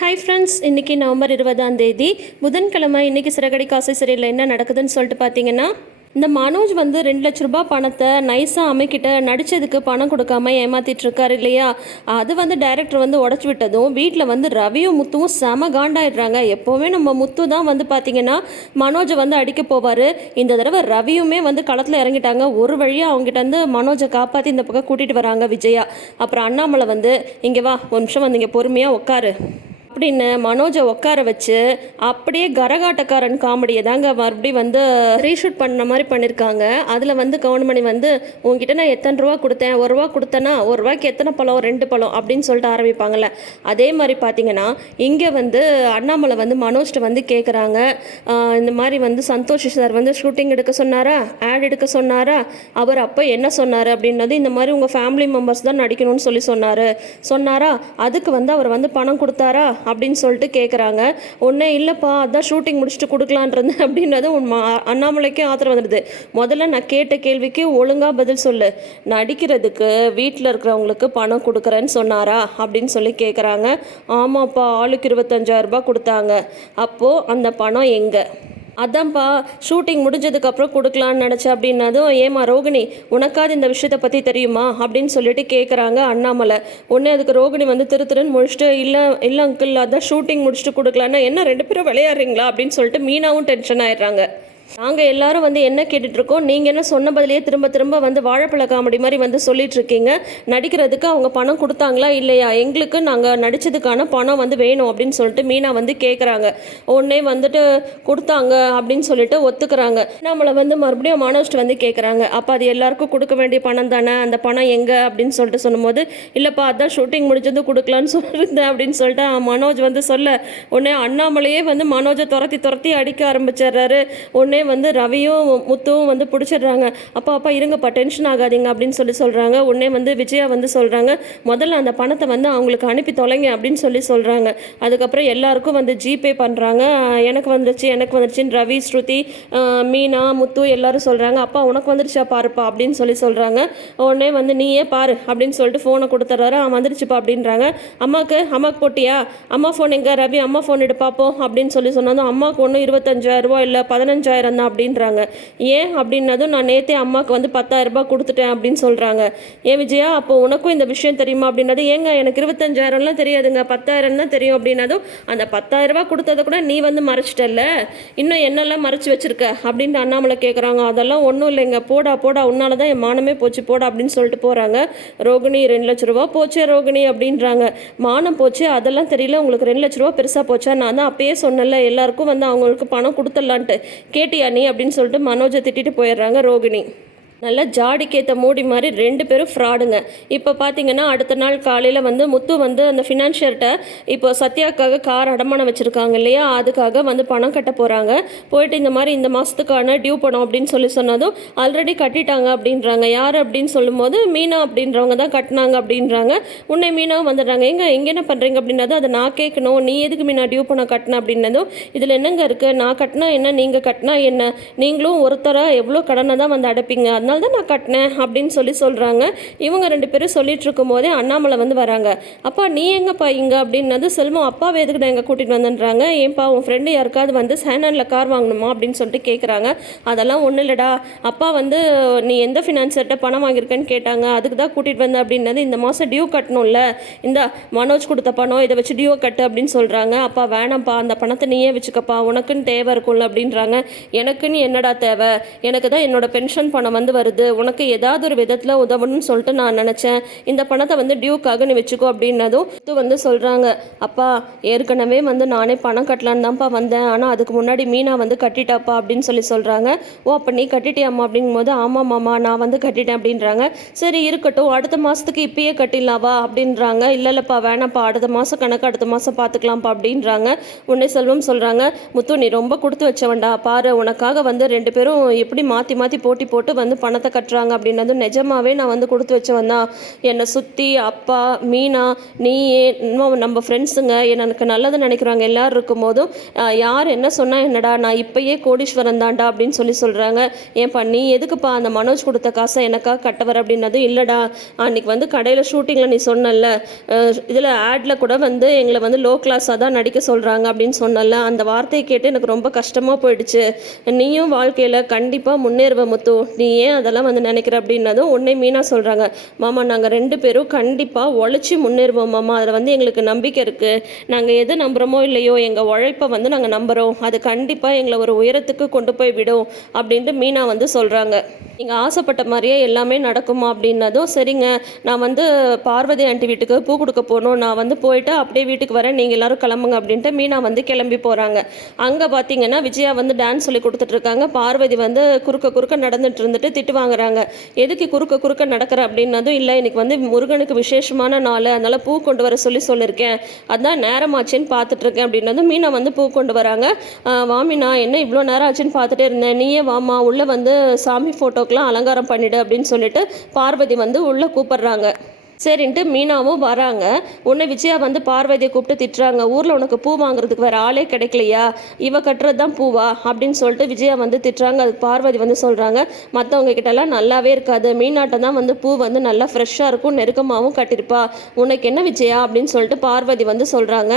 Hi friends இன்றைக்கி November இருபதாம் தேதி. புதன்கிழமை இன்றைக்கி சிறகடி காசை சிறையில் என்ன நடக்குதுன்னு சொல்லிட்டு பார்த்தீங்கன்னா இந்த மனோஜ் வந்து ரெண்டு லட்ச ரூபாய் பணத்தை நைஸாக அமைக்கிட்ட நடித்ததுக்கு பணம் கொடுக்காம ஏமாத்திட்டு இருக்காரு இல்லையா? அது வந்து டைரக்டர் வந்து உடச்சி விட்டதும் வீட்டில் வந்து ரவியும் முத்துவும் செம காண்டாயிடுறாங்க. எப்போவுமே நம்ம முத்து தான் வந்து பார்த்தீங்கன்னா மனோஜை வந்து அடிக்க போவார். இந்த தடவை ரவியுமே வந்து களத்தில் இறங்கிட்டாங்க. ஒரு வழியாக அவங்ககிட்ட வந்து மனோஜை காப்பாற்றி இந்த பக்கம் கூட்டிகிட்டு வராங்க விஜயா. அப்புறம் அண்ணாமலை வந்து இங்கே வா ஒரு நிமிஷம் வந்து இங்கே பொறுமையாக உட்காரு அப்படின்னு மனோஜை உட்கார வச்சு அப்படியே கரகாட்டக்காரன் காமெடியை தாங்க மறுபடியும் வந்து ரீஷூட் பண்ண மாதிரி பண்ணியிருக்காங்க அதில் வந்து கவுன்மணி வந்து உங்ககிட்ட நான் எத்தனை ரூபா கொடுத்தேன்? ஒரு ரூபா கொடுத்தேன்னா ஒரு ரூபாய்க்கு எத்தனை பழம்? ரெண்டு பழம்? அப்படின்னு சொல்லிட்டு ஆரம்பிப்பாங்கல்ல. அதே மாதிரி பார்த்தீங்கன்னா இங்கே வந்து அண்ணாமலை வந்து மனோஜ்கிட்ட வந்து கேட்குறாங்க இந்த மாதிரி வந்து சந்தோஷ் சார் வந்து ஷூட்டிங் எடுக்க சொன்னாரா? ஆட் எடுக்க சொன்னாரா? அவர் அப்போ என்ன சொன்னார்? அப்படின்னது இந்த மாதிரி உங்கள் ஃபேமிலி மெம்பர்ஸ் தான் நடிக்கணும்னு சொல்லி சொன்னார். சொன்னாரா? அதுக்கு வந்து அவர் வந்து பணம் கொடுத்தாரா? அப்படின்னு சொல்லிட்டு கேட்குறாங்க ஒன்றே இல்லைப்பா அதான் ஷூட்டிங் முடிச்சுட்டு கொடுக்கலான்றது அப்படின்றது உன் மா- அண்ணாமலைக்கே ஆத்திரம் வந்துடுது. முதல்ல நான் கேட்ட கேள்விக்கு ஒழுங்காக பதில் சொல்லு. நடிக்கிறதுக்கு வீட்டில் இருக்கிறவங்களுக்கு பணம் கொடுக்குறேன்னு சொன்னாரா? அப்படின்னு சொல்லி கேட்குறாங்க ஆமாப்பா ஆளுக்கு இருபத்தஞ்சாயிரம் ரூபாய் கொடுத்தாங்க. அப்போது அந்த பணம் எங்கே? அதான்ப்பா ஷூட்டிங் முடிஞ்சதுக்கப்புறம் கொடுக்கலான்னு நினச்சேன் அப்படின்னதும் ஏமா ரோகிணி உனக்காவது இந்த விஷயத்தை பற்றி தெரியுமா? அப்படின்னு சொல்லிட்டு கேட்குறாங்க அண்ணாமலை. ஒன்று அதுக்கு ரோகிணி வந்து திரு திருன்னு முடிச்சுட்டு இல்லை இல்லை அங்கிள் அதான் ஷூட்டிங் முடிச்சுட்டு கொடுக்கலான்னா என்ன ரெண்டு பேரும் விளையாடுறீங்களா? அப்படின்னு சொல்லிட்டு மீனாவும் டென்ஷன் ஆயிடுறாங்க. நாங்கள் எல்லாரும் வந்து என்ன கேட்டுட்டு இருக்கோம் நீங்கள் என்ன சொன்ன பதிலையே திரும்ப திரும்ப வந்து வாழைப்பழ காமெடி மாதிரி வந்து சொல்லிட்டு இருக்கீங்க நடிக்கிறதுக்கு அவங்க பணம் கொடுத்தாங்களா இல்லையா? எங்களுக்கு நாங்கள் நடித்ததுக்கான பணம் வந்து வேணும் அப்படின்னு சொல்லிட்டு மீனா வந்து கேட்குறாங்க உடனே வந்துட்டு கொடுத்தாங்க அப்படின்னு சொல்லிட்டு ஒத்துக்கிறாங்க. நம்மளை வந்து மறுபடியும் மனோஜ்ட்டு வந்து கேட்குறாங்க அப்போ அது எல்லாருக்கும் கொடுக்க வேண்டிய பணம் தானே? அந்த பணம் எங்கே? அப்படின்னு சொல்லிட்டு சொல்லும்போது இல்லைப்பா அதான் ஷூட்டிங் முடிஞ்சது கொடுக்கலான்னு சொல்லியிருந்தேன் அப்படின்னு சொல்லிட்டு மனோஜ் வந்து சொல்ல. உடனே அண்ணாமலையே வந்து மனோஜை துரத்தி துரத்தி அடிக்க ஆரம்பிச்சிடுறாரு. உடனே வந்து ரவியும் முத்துவும் வந்து பிடிச்சிடுறாங்க. அப்பா அப்பா இருங்கப்பா டென்ஷன் ஆகாதீங்க அப்படின்னு சொல்லி சொல்கிறாங்க உடனே வந்து விஜயா வந்து சொல்கிறாங்க முதல்ல அந்த பணத்தை வந்து அவங்களுக்கு அனுப்பி தொலைங்க அப்படின்னு சொல்லி சொல்கிறாங்க அதுக்கப்புறம் எல்லாருக்கும் வந்து ஜிபே பண்ணுறாங்க எனக்கு வந்துருச்சு எனக்கு வந்துருச்சுன்னு ரவி ஸ்ருதி மீனா முத்து எல்லாரும் சொல்கிறாங்க அப்பா உனக்கு வந்துருச்சா பாருப்பா அப்படின்னு சொல்லி சொல்கிறாங்க உடனே வந்து நீயே பாரு அப்படின்னு சொல்லிட்டு ஃபோனை கொடுத்துட்றாரு. அவன் வந்துருச்சுப்பா அப்படின்றாங்க. அம்மாவுக்கு அம்மாவுக்கு போட்டியா? அம்மா ஃபோன் எங்கே? ரவி அம்மா ஃபோன் எடு பார்ப்போம் அப்படின்னு சொல்லி சொன்னதும் அம்மாவுக்கு ஒன்றும் இருபத்தஞ்சாயிரம் ரூபா இல்லை பதினஞ்சாயிரம் தான் அப்படின்றாங்க. ஏன் அப்படின்னதும் நான் நேத்தே அம்மாவுக்கு வந்து பத்தாயிரம் ரூபாய் கொடுத்துட்டேன் அப்படின்னு சொல்கிறாங்க ஏன் விஜயா அப்போ உனக்கும் இந்த விஷயம் தெரியுமா? அப்படின்னது ஏங்க எனக்கு இருபத்தஞ்சாயிரம்லாம் தெரியாதுங்க. பத்தாயிரம் தான் தெரியும் அப்படின்னதும் அந்த பத்தாயிரம் ரூபாய் கொடுத்ததை கூட நீ வந்து மறைச்சிட்டல்ல? இன்னும் என்னெல்லாம் மறைச்சு வச்சிருக்க? அப்படின்ட்டு அண்ணாமலை கேட்குறாங்க அதெல்லாம் ஒன்றும் இல்லைங்க. போடா போடா. உன்னால தான் என் மானமே போச்சு. போடா அப்படின்னு சொல்லிட்டு போகிறாங்க ரோகிணி ரெண்டு லட்ச ரூபா போச்சே ரோகிணி அப்படின்றாங்க. மானம் போச்சு? அதெல்லாம் தெரியல. உங்களுக்கு ரெண்டு லட்ச ரூபா பெருசாக போச்சா? நான் தான் அப்பயே சொன்னேன்ல. எல்லாருக்கும் வந்து அவங்களுக்கு பணம் கொடுத்துடலான்ட்டு. கேட்டியா? நீ அப்படின்னு சொல்லிட்டு மனோஜை திட்டிட்டு போயிடுறாங்க ரோகிணி. நல்லா ஜாடிக்கேற்ற மூடி மாதிரி ரெண்டு பேரும் ஃப்ராடுங்க இப்போ பார்த்தீங்கன்னா அடுத்த நாள் காலையில் வந்து முத்து வந்து அந்த ஃபினான்ஷியர்கிட்ட இப்போ சத்யாக்காக கார் அடமானம் வச்சுருக்காங்க இல்லையா? அதுக்காக வந்து பணம் கட்ட போகிறாங்க போயிட்டு இந்த மாதிரி இந்த மாதத்துக்கான டியூ பணம் அப்படின்னு சொல்லி சொன்னதும் ஆல்ரெடி கட்டிட்டாங்க அப்படின்றாங்க. யார் அப்படின்னு சொல்லும்போது மீனா அப்படின்றவங்க தான் கட்டினாங்க அப்படின்றாங்க. உன்னை மீனாவும் வந்துடுறாங்க. எங்கே எங்கே என்ன பண்ணுறீங்க அப்படின்னதும் அதை நான் கேட்கணும். நீ எதுக்கு மீனா டியூ பணம் கட்டின அப்படின்னதும் இதில் என்னங்க இருக்குது நான் கட்டினா என்ன நீங்கள் கட்டினா என்ன? நீங்களும் ஒருத்தராக எவ்வளோ கடனை தான் வந்து அடைப்பீங்க. அதனால தான் நான் கட்டினேன் அப்படின்னு சொல்லி சொல்கிறாங்க இவங்க ரெண்டு பேரும் சொல்லிட்டு இருக்கும்போதே அண்ணாமலை வந்து வராங்க. அப்பா நீ எங்கப்பா இங்கே? அப்படின்னது செல்வம் அப்பாவை எதுக்கு நான் எங்கே கூட்டிகிட்டு வந்தேன்றாங்க. ஏன்பா உன் ஃப்ரெண்டு யாருக்காவது வந்து சேனனில் கார் வாங்கணுமா? அப்படின்னு சொல்லிட்டு கேட்குறாங்க அதெல்லாம் ஒன்றும் இல்லைடா. அப்பா வந்து நீ எந்த ஃபினான்சர்கிட்ட பணம் வாங்கியிருக்கேன்னு கேட்டாங்க. அதுக்கு தான் கூட்டிகிட்டு வந்தேன் அப்படின்னது இந்த மாதம் டியூ கட்டணும்ல. இந்த மனோஜ் கொடுத்த பணம் இதை வச்சு டியூ கட்டு அப்படின்னு சொல்கிறாங்க அப்பா வேணாம்ப்பா. அந்த பணத்தை நீயே வச்சுக்கப்பா. உனக்குன்னு தேவை இருக்கும்ல அப்படின்றாங்க. எனக்குன்னு என்னடா தேவை? எனக்கு தான் என்னோட பென்ஷன் பணம் வந்து வருது உனக்கு ஏதாவது ஒரு விதத்தில் உதவணும்னு சொல்லிட்டு நான் நினச்சேன். இந்த பணத்தை வந்து டியூக்காக நீ வச்சுக்கோ அப்படின்னதும் இது வந்து சொல்கிறாங்க அப்பா ஏற்கனவே வந்து நானே பணம் கட்டலான்னு தான்ப்பா வந்தேன். ஆனால் அதுக்கு முன்னாடி மீனா வந்து கட்டிட்டாப்பா அப்படின்னு சொல்லி சொல்கிறாங்க ஓ அப்போ நீ கட்டிட்டியாம்மா அப்படிங்கும்போது ஆமாம் மாமா நான் வந்து கட்டிட்டேன் அப்படின்றாங்க. சரி இருக்கட்டும் அடுத்த மாதத்துக்கு இப்பயே கட்டிடலாவா அப்படின்றாங்க. இல்லை இல்லைப்பா வேணாம்ப்பா அடுத்த மாதம் கணக்கு அடுத்த மாதம் பார்த்துக்கலாம்ப்பா அப்படின்றாங்க. உன்னை செல்வம் சொல்கிறாங்க முத்து நீ ரொம்ப கொடுத்து வச்சவன்டா. பாரு உனக்காக வந்து ரெண்டு பேரும் எப்படி மாற்றி மாற்றி போட்டி போட்டு வந்து பணம் பணத்தை கட்டுறாங்க அப்படின்னதும் நிஜமாவே நான் வந்து கொடுத்து வச்சவன் தான் என்னை சுற்றி அப்பா மீனா நீ இன்னும் நம்ம ஃப்ரெண்ட்ஸுங்க எனக்கு நல்லது நினைக்கிறாங்க. எல்லோரும் இருக்கும்போதும் யார் என்ன சொன்னால் என்னடா நான் இப்பயே கோடீஸ்வரன் தான்டா அப்படின்னு சொல்லி சொல்கிறாங்க ஏன்பா நீ எதுக்குப்பா அந்த மனோஜ் கொடுத்த காசை எனக்கா கட்ட வர அப்படின்னதும் இல்லைடா. அன்னைக்கு வந்து கடையில் ஷூட்டிங்கில் நீ சொன்னல இதில் ஆடில் கூட வந்து எங்களை வந்து லோ கிளாஸாக தான் நடிக்க சொல்கிறாங்க அப்படின்னு சொன்னல அந்த வார்த்தையை கேட்டு எனக்கு ரொம்ப கஷ்டமாக போயிடுச்சு. நீயும் வாழ்க்கையில் கண்டிப்பாக முன்னேறுவ முத்து. நீ ஏன் அதெல்லாம் வந்து நினைக்கிற அப்படின்னதும் உன்னை மீனா சொல்கிறாங்க மாமா நாங்கள் ரெண்டு பேரும் கண்டிப்பாக உழைச்சி முன்னேறுவோம் மாமா. அதில் வந்து எங்களுக்கு நம்பிக்கை இருக்குது நாங்கள் எது நம்புகிறோமோ இல்லையோ எங்கள் உழைப்பை வந்து நாங்கள் நம்புகிறோம் அது கண்டிப்பாக எங்களை ஒரு உயரத்துக்கு கொண்டு போய் விடும் அப்படின்ட்டு மீனா வந்து சொல்கிறாங்க நீங்கள் ஆசைப்பட்ட மாதிரியே எல்லாமே நடக்குமா அப்படின்னதும் சரிங்க நான் வந்து பார்வதி ஆண்டி வீட்டுக்கு பூ கொடுக்க போகணும். நான் வந்து போயிட்டு அப்படியே வீட்டுக்கு வரேன். நீங்கள் எல்லோரும் கிளம்புங்க அப்படின்ட்டு மீனா வந்து கிளம்பி போகிறாங்க அங்கே பார்த்தீங்கன்னா விஜயா வந்து டான்ஸ் சொல்லி கொடுத்துட்ருக்காங்க பார்வதி வந்து குறுக்க குறுக்க நடந்துட்டு இருந்துட்டு திட்டு வாங்குறாங்க. எதுக்கு குறுக்க குறுக்க நடக்கிற அப்படின்னதும் இல்லை. இன்றைக்கி வந்து முருகனுக்கு விசேஷமான நாள். அதனால் பூ கொண்டு வர சொல்லி சொல்லியிருக்கேன் அதான் நேரமாச்சுன்னு பார்த்துட்ருக்கேன் அப்படின்னதும் மீனா வந்து பூ கொண்டு வராங்க. வாமினா என்ன இவ்வளோ நேரம் ஆச்சுன்னு பார்த்துட்டே இருந்தேன். நீயே வாமா உள்ளே வந்து சாமி ஃபோட்டோக்கெலாம் அலங்காரம் பண்ணிடு அப்படின்னு சொல்லிட்டு பார்வதி வந்து உள்ளே கூப்பிட்றாங்க. சரின்ட்டு மீனாவும் வராங்க. உன்னை விஜயா வந்து பார்வதியை கூப்பிட்டு திட்டுறாங்க. ஊரில் உனக்கு பூ வாங்குறதுக்கு வேறு ஆளே கிடைக்கலையா? இவ கட்டுறது தான் பூவா? அப்படின்னு சொல்லிட்டு விஜயா வந்து திட்டுறாங்க. அதுக்கு பார்வதி வந்து சொல்கிறாங்க மற்றவங்க கிட்டலாம் நல்லாவே இருக்காது. மீனாட்டம் தான் வந்து பூ வந்து நல்லா ஃப்ரெஷ்ஷாக இருக்கும். நெருக்கமாகவும் கட்டியிருப்பா உனக்கு என்ன விஜயா? அப்படின்னு சொல்லிட்டு பார்வதி வந்து சொல்கிறாங்க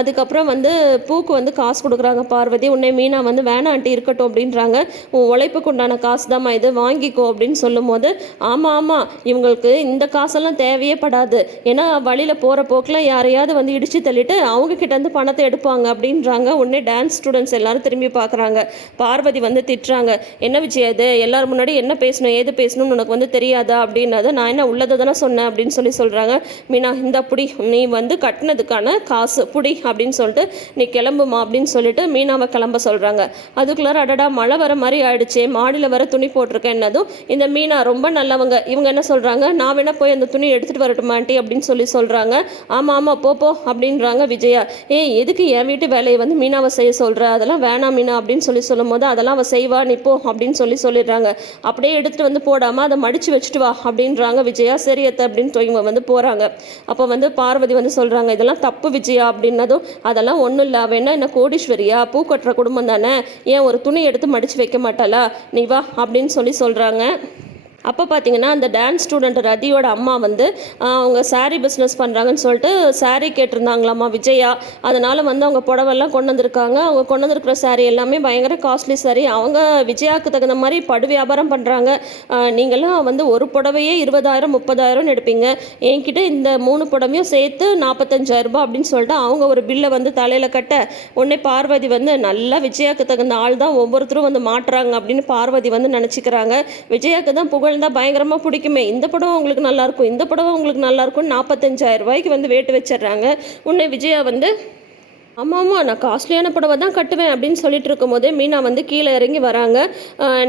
அதுக்கப்புறம் வந்து பூக்கு வந்து காசு கொடுக்குறாங்க பார்வதி. உன்னை மீனா வந்து வேணாம் இருக்கட்டும் அப்படின்றாங்க. உன் உழைப்புக்கு உண்டான காசு தாம்மா இது. வாங்கிக்கோ அப்படின்னு சொல்லும்போது ஆமாம் ஆமாம் இவங்களுக்கு இந்த காசெல்லாம் தேவையே படாது ஏன்னா வழியில் போகிற போக்கில் யாரையாவது வந்து இடித்து தள்ளிட்டு அவங்க கிட்டேருந்து பணத்தை எடுப்பாங்க அப்படின்றாங்க. உடனே டான்ஸ் ஸ்டூடெண்ட்ஸ் எல்லாரும் திரும்பி பார்க்குறாங்க. பார்வதி வந்து திட்டுறாங்க. என்ன விஜய் அது? எல்லாரும் முன்னாடி என்ன பேசணும்? ஏது பேசணும்னு உனக்கு வந்து தெரியாதா? அப்படின்னதை நான் என்ன உள்ளதை தானே சொன்னேன்? அப்படின்னு சொல்லி சொல்கிறாங்க மீனா இந்த புடி. நீ வந்து கட்டினதுக்கான காசு. புடி அப்படின்னு சொல்லிட்டு நீ கிளம்புமா? அப்படின்னு சொல்லிட்டு மீனாவை கிளம்ப சொல்கிறாங்க அதுக்குள்ளார அடடா மழை வர மாதிரி ஆயிடுச்சு. மாடியில் வர துணி போட்டிருக்கேன் என்னதும் இந்த மீனா ரொம்ப நல்லவங்க. இவங்க என்ன சொல்கிறாங்க நான் வேணா போய் அந்த துணி எடுத்துகிட்டு வரட்டுமா ஆண்டி? அப்படின்னு சொல்லி சொல்கிறாங்க ஆமாம் ஆமாம் போப்போ அப்படின்றாங்க விஜயா. ஏ எதுக்கு என் வீட்டு வேலையை வந்து மீனாவை செய்ய சொல்கிற அதெல்லாம் வேணாம் மீனா அப்படின்னு சொல்லி சொல்லும் போது அதெல்லாம் அவள் செய்வா நீ போ அப்படின்னு சொல்லி சொல்லிடுறாங்க. அப்படியே எடுத்துகிட்டு வந்து போடாமல் அதை மடித்து வச்சுட்டு வா அப்படின்றாங்க விஜயா. சரி அத்தை அப்படின்னு இவங்க வந்து போகிறாங்க அப்போ வந்து பார்வதி வந்து சொல்கிறாங்க இதெல்லாம் தப்பு விஜயா அப்படின்னதும் அதெல்லாம் ஒன்றும் இல்லை. அவள் என்ன என்ன கோடீஸ்வரியா? பூ கட்டுற குடும்பம் தானே? ஏன் ஒரு துணி எடுத்து மடித்து வைக்க மாட்டாளா? நீ வா அப்படின்னு சொல்லி சொல்கிறாங்க அப்போ பார்த்தீங்கன்னா அந்த டான்ஸ் ஸ்டூடெண்ட் ரதியோட அம்மா வந்து அவங்க சாரீ பிஸ்னஸ் பண்ணுறாங்கன்னு சொல்லிட்டு சாரீ கேட்டிருந்தாங்களாம்மா விஜயா? அதனால் வந்து அவங்க புடவெல்லாம் கொண்டு வந்திருக்காங்க. அவங்க கொண்டு வந்திருக்கிற சாரீ எல்லாமே பயங்கர காஸ்ட்லி saree. அவங்க விஜயாவுக்கு தகுந்த மாதிரி படு வியாபாரம் பண்ணுறாங்க நீங்களாம் வந்து ஒரு புடவையே இருபதாயிரம் முப்பதாயிரம்னு எடுப்பீங்க. என்கிட்ட இந்த மூணு புடவையும் சேர்த்து நாற்பத்தஞ்சாயிரம் ரூபாய் அப்படின்னு சொல்லிட்டு அவங்க ஒரு பில்லை வந்து தலையில் கட்ட உடனே பார்வதி வந்து நல்லா விஜயாவுக்கு தகுந்த ஆள் தான் ஒவ்வொருத்தரும் வந்து மாட்டுறாங்க அப்படின்னு பார்வதி வந்து நினச்சிக்கிறாங்க. விஜயாவுக்கு தான் புகழ் இருந்தால் பயங்கரமாக பிடிக்குமே. இந்த படம் உங்களுக்கு நல்லாயிருக்கும் இந்த படம் உங்களுக்கு நல்லா நாற்பத்தஞ்சாயிரம் ரூபாய்க்கு வந்து வேட்டு வச்சிடுறாங்க. உன்னை விஜயா வந்து ஆமாம் ஆமாம் நான் காஸ்ட்லியான புடவை தான் கட்டுவேன் அப்படின்னு சொல்லிட்டு இருக்கும்போது மீனா வந்து கீழே இறங்கி வராங்க.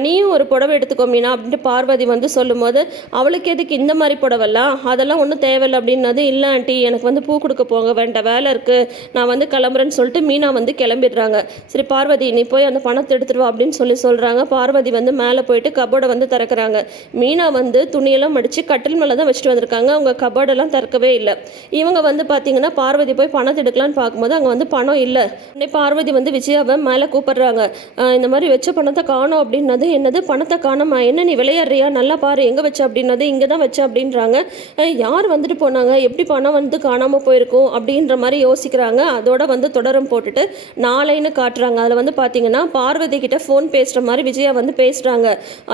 நீயும் ஒரு புடவை எடுத்துக்கோ மீனா அப்படின்ட்டு பார்வதி வந்து சொல்லும்போது அவளுக்கு எதுக்கு இந்த மாதிரி புடவெல்லாம் அதெல்லாம் ஒன்றும் தேவையில்லை அப்படின்னது இல்லை ஆண்டி எனக்கு வந்து பூ கொடுக்க போங்க வேண்டாம் வேலை இருக்குது நான் வந்து கிளம்புறேன்னு சொல்லிட்டு மீனா வந்து கிளம்பிடுறாங்க. சரி பார்வதி நீ போய் அந்த பணத்தை எடுத்துட்டு வா அப்படின்னு சொல்லி சொல்கிறாங்க பார்வதி வந்து மேலே போயிட்டு கபோர்டை வந்து திறக்கிறாங்க. மீனா வந்து துணியெல்லாம் மடித்து கட்டில் மேலே தான் வச்சுட்டு வந்திருக்காங்க. அவங்க கபோர்டெல்லாம் திறக்கவே இல்லை. இவங்க வந்து பார்த்தீங்கன்னா பார்வதி போய் பணத்தை எடுக்கலான்னு பார்க்கும்போது அங்கே வந்து பணம் இல்லை. உடனே பார்வதி வந்து விஜயாவை மேலே கூப்பிடுறாங்க. இந்த மாதிரி வச்ச பணத்தை காணோம் அப்படின்னது என்னது? பணத்தை காணோமா? என்ன நீ விளையாடுறியா? நல்லா பாரு. எங்கே வச்ச அப்படின்னது? இங்கே தான் வச்ச அப்படின்றாங்க. யார் வந்துட்டு போனாங்க? எப்படி பணம் வந்து காணாமல் போயிருக்கும்? அப்படின்ற மாதிரி யோசிக்கிறாங்க. அதோட வந்து தொடரும் போட்டுட்டு நாளைன்னு காட்டுறாங்க. அதில் வந்து பார்த்தீங்கன்னா பார்வதி கிட்ட ஃபோன் பேசுகிற மாதிரி விஜயா வந்து பேசுகிறாங்க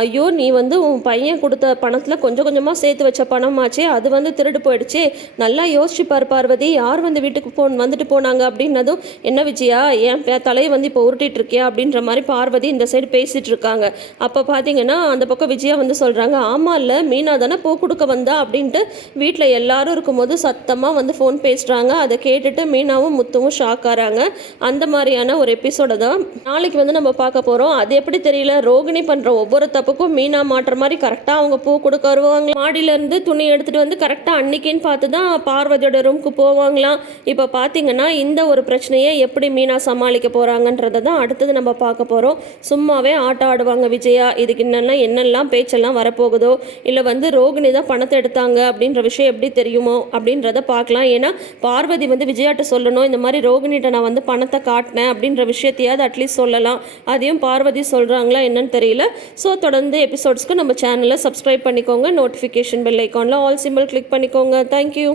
ஐயோ நீ வந்து உன் பையன் கொடுத்த பணத்தில் கொஞ்சம் கொஞ்சமாக சேர்த்து வச்ச பணமாச்சே. அது வந்து திருடு போயிடுச்சு. நல்லா யோசிச்சு பார் பார்வதி. யார் வந்து வீட்டுக்கு போன் வந்துட்டு போனாங்க அப்படின்னு அப்படின்னதும் என்ன விஜயா என் தலையை வந்து இப்போ உருட்டிட்டு இருக்கியா அப்படின்ற மாதிரி பார்வதி இந்த சைடு பேசிட்டு இருக்காங்க அப்போ பார்த்தீங்கன்னா அந்த பக்கம் விஜயா வந்து சொல்கிறாங்க ஆமாம் இல்லை மீனா தானே பூ கொடுக்க வந்தா? அப்படின்ட்டு வீட்டில் எல்லாரும் இருக்கும்போது சத்தமாக வந்து ஃபோன் பேசுகிறாங்க அதை கேட்டுட்டு மீனாவும் முத்துவும் ஷாக் ஆகிறாங்க அந்த மாதிரியான ஒரு எபிசோடை தான் நாளைக்கு வந்து நம்ம பார்க்க போகிறோம் அது எப்படி தெரியல? ரோகிணி பண்ணுற ஒவ்வொரு தப்புக்கும் மீனா மாட்டுற மாதிரி கரெக்டாக அவங்க பூ கொடுக்க வருவாங்க மாடியிலேருந்து துணி எடுத்துகிட்டு வந்து கரெக்டாக அன்னைக்குன்னு பார்த்து தான் பார்வதியோட ரூமுக்கு போவாங்களாம். இப்போ பார்த்தீங்கன்னா இந்த ஒரு பிரச்சனையை எப்படி மீனா சமாளிக்க போகிறாங்கன்றதை தான் அடுத்தது நம்ம பார்க்க போகிறோம் சும்மாவே ஆட்டம் ஆடுவாங்க விஜயா இதுக்கு என்னெல்லாம் என்னெல்லாம் பேச்செல்லாம் வரப்போகுதோ இல்லை வந்து ரோகிணி தான் பணத்தை எடுத்தாங்க அப்படின்ற விஷயம் எப்படி தெரியுமோ அப்படின்றத பார்க்கலாம். ஏன்னா பார்வதி வந்து விஜயாட்ட சொல்லணும் இந்த மாதிரி ரோகிணிகிட்ட நான் வந்து பணத்தை காட்டினேன் அப்படின்ற விஷயத்தையாவது அட்லீஸ்ட் சொல்லலாம். அதையும் பார்வதி சொல்கிறாங்களா என்னன்னு தெரியல. ஸோ தொடர்ந்து எபிசோட்ஸ்க்கு நம்ம சேனலை சப்ஸ்கிரைப் பண்ணிக்கோங்க. நோட்டிஃபிகேஷன் பெல் ஐக்கானில் ஆல் சிம்பிள் கிளிக் பண்ணிக்கோங்க. Thank you